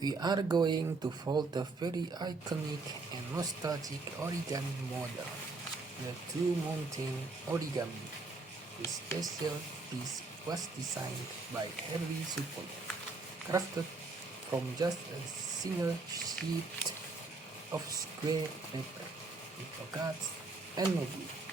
We are going to fold a very iconic and nostalgic origami model, the Two Mountain Origami. This special piece was designed by Herdy Soepono, crafted from just a single sheet of square paper with no cuts and no glue.